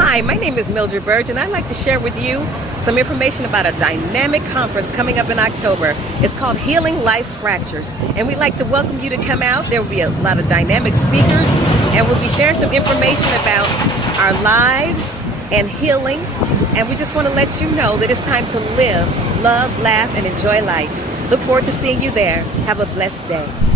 Hi, my name is Mildred Burge, and I'd like to share with you some information about a dynamic conference coming up in October. It's called Healing Life Fractures, and we'd like to welcome you to come out. There will be a lot of dynamic speakers, and we'll be sharing some information about our lives and healing, and we just want to let you know that it's time to live, love, laugh, and enjoy life. Look forward to seeing you there. Have a blessed day.